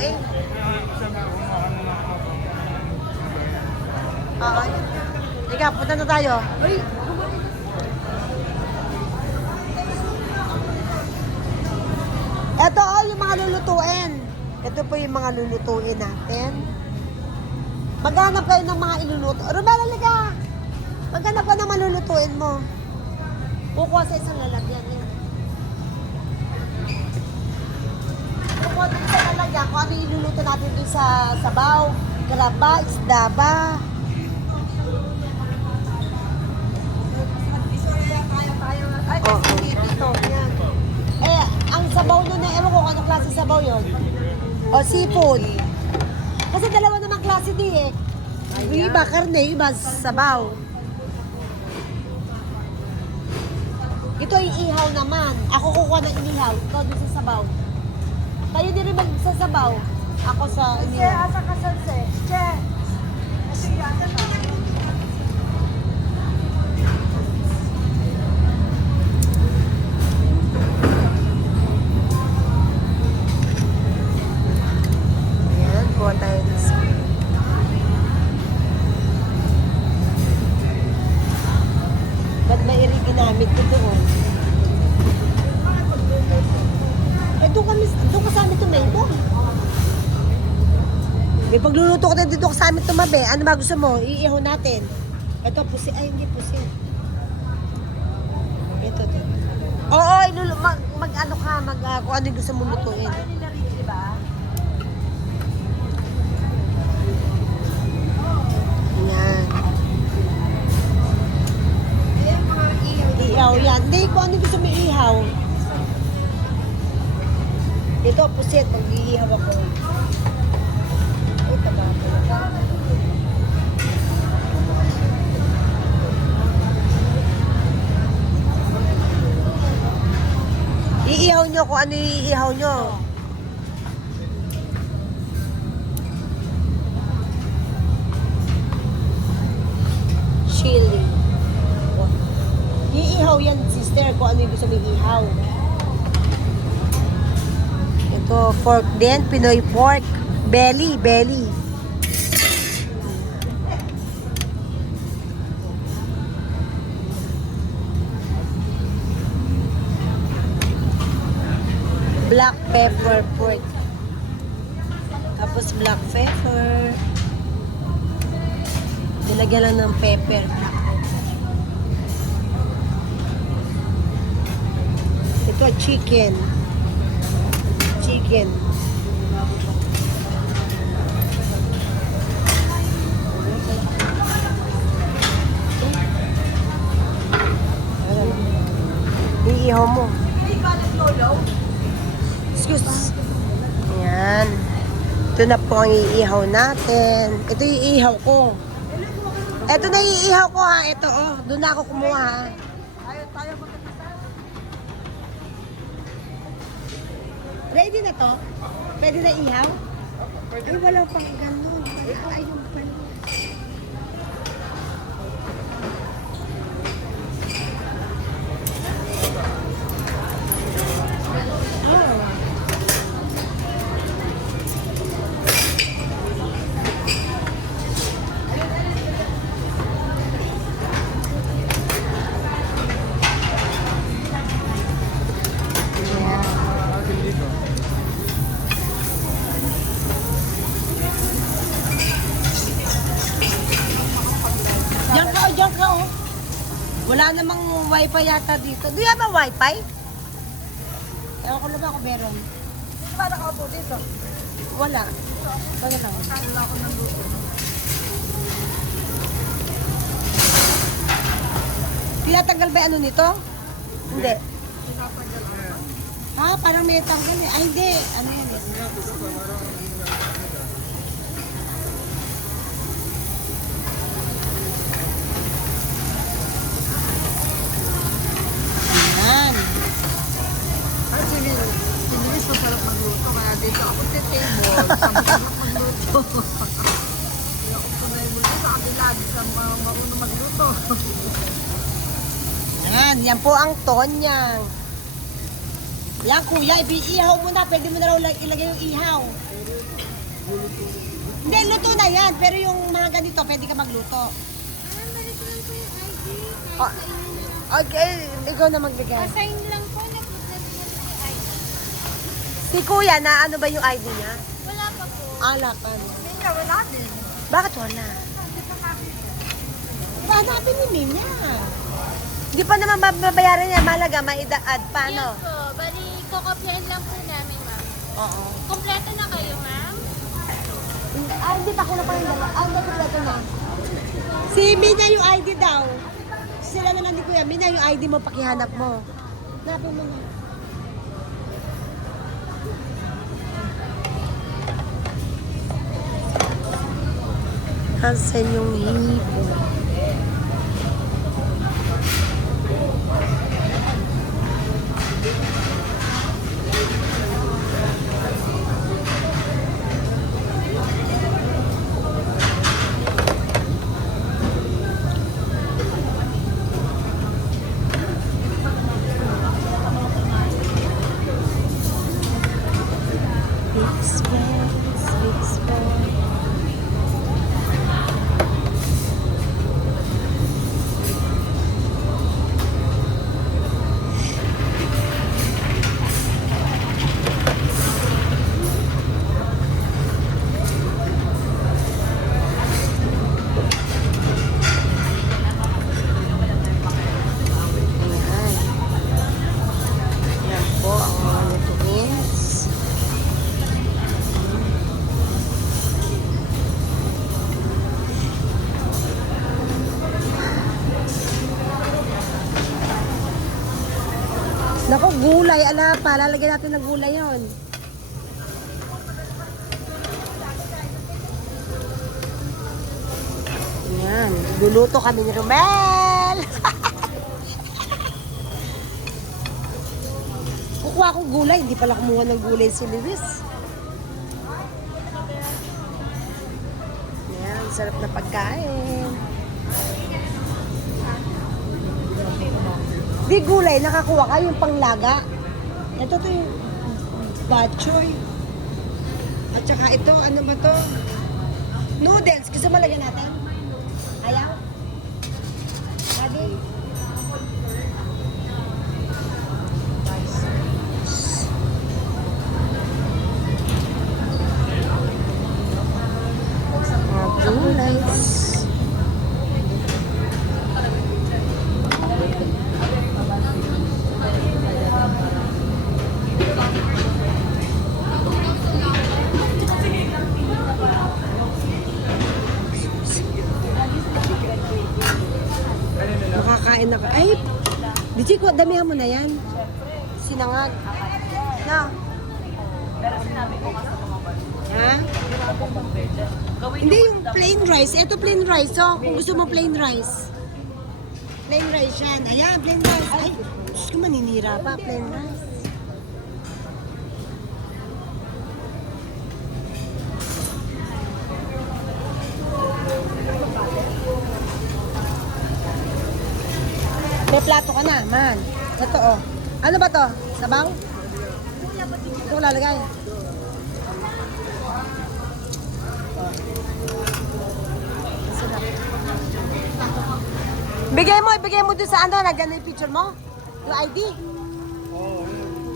Eh. Oo. Ika, punta na tayo. Uy. Ito oh, yung mga lulutuin. Ito po yung mga lulutuin natin. Maghanap kayo ng mga iluluto. Romero, liga! Maghanap ka ng malulutuin mo. Kukuha sa isang lalagyan. Sabaw. Crab ba? Isda ba? Ay. Yan. Eh, ang sabaw nun na, ewan ko kung anong klase sabaw yon. O, seafood. Kasi dalawa namang klase di eh. Yung iba karne, yung iba sabaw. Ito ay ihaw naman. Ako kukuha ng inihaw. Ikaw din sa sabaw. Kayo din rin magsasabaw. Ako sa Che, inihaw. asa ka sanse? Che. Kasi yan. Ayan, kuha tayo ng May pagluluto ko na dito ka sa amin tumabi. Ano ba gusto mo? Iihaw natin. Ito, pusi. Ay, hindi pusi. Ito, ito. Oo, ilulu, mag, mag ano ka, mag, ah, kung ano yung gusto mong lutuin. Ano nila rin, di ba? Yan. Ihaw yan. Hindi, kung ano gusto mo ihaw. Ito, pusit. Mag-iihaw ako. Kung ano iihaw nyo. Chili. Iihaw yan, sister, kung ano yung gusto mo iihaw. Ito, pork din, Pinoy pork. Belly, belly. Black pepper pork. Tapos black pepper. Nilagyan lang ng pepper. Ito, chicken. Chicken. Iihaw mo. Hindi ba naglolo? Excuse. Ayan. Ito na po ang iihaw natin. Ito yung iihaw ko. Ito na iihaw ko ha. Ito oh. Doon na ako kumuha ha. Ready na to? Pwede na ihaw? Ay, wala pang ganun. Wala ayun pala. Namang wifi yata dito. Do you have a wifi? Ewan ko lang ba kung meron. Hindi ba nakaupo dito? Wala. Wala lang. Wala ako ng luto. Tinatanggal ba ano nito? Hindi. Ha? Parang may tanggal eh. Ay, hindi. Ano yan eh? Yan. Ay, sige. Sinilis masarap magluto. Kaya dito ako sa table. Sa masarap magluto. Hindi ako panay mo sa kabila. Di sa mga marunong magluto. Yan. Yan po ang tonyang. Yan kuya, iihaw mo na. Pwede mo na raw ilagay yung ihaw. yan. Pero yung mga ganito, pwede ka magluto. Ma'am, balik lang po yung ID. Ah. Inyo lang. Okay, ikaw na magbigay. Assign lang po, nag-request na sa yung ID. Si kuya, na ano ba yung ID niya? Wala pa po. Alapan. Hindi nga, wala din. Bakit wala? Hanapin ni Minya. Hindi pa naman babayaran niya. Malaga, maidaad. Paano? Yes po. Bali, kukopyahin lang po namin, ma'am. Oo. Kompleto na kayo, ma'am? Ah, hindi pa ko na pang dala. Ah, hindi ko na. Si Mina yung ID daw. Sila na lang ni Kuya. Mina yung ID mo, pakihanap mo. Hanapin mo na. Hasan yung hipo. Gulay. Ala pa, lalagyan natin ng gulay yon. Yan. Luluto kami ni Romel. Kukuha ko gulay. Hindi pala kumuha ng gulay si Luis. Yan. Sarap na pagkain. Di gulay, nakakuha ka yung panglaga. Ito to yung bachoy. At saka ito, ano ba to? Noodles. Gusto mo lagyan natin? Ayaw? Lagi? Mga gulays. Makakain na ka. Ay, di ko, damihan mo na yan. Sinangag. Na. Ha? Hindi yung plain rice. Ito plain rice. So, kung gusto mo plain rice. Plain rice yan. Ayan, plain rice. Ay, Diyos ko maninira pa. Plain rice. May plato ka na, man. Ito, oh. Ano ba to? Sabaw? Ito ko lalagay. Bigay mo, ibigay mo doon sa ano, nagyan na yung picture mo? Yung ID?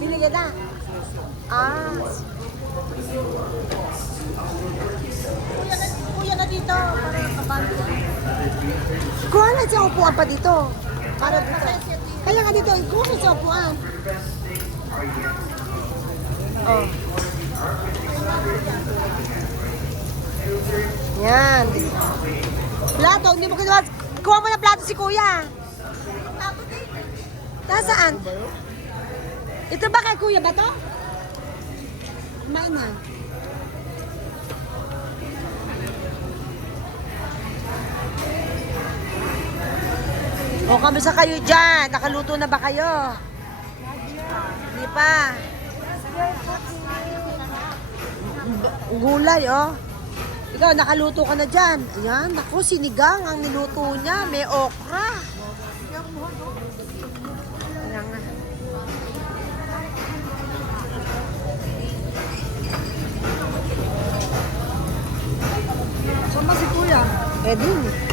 Binigyan na? Ah. Kuya na, kuya na dito, para kabalo. Kuha na siya upuan pa dito. Para dito. Kaya nga dito, na siya upuan. Oh. Yan. Plato, hindi mo kinuha. Kuha mo na plato si kuya. Nasaan? Ito ba kay kuya ba to? Kumain na. O, kamusta kayo dyan? Nakaluto na ba kayo? Hindi pa. Gulay, oh. Ikaw, nakaluto ka na dyan. Ayan, naku, sinigang ang niluto niya. May okra. Ayan nga. ba si Kuya? Eh din.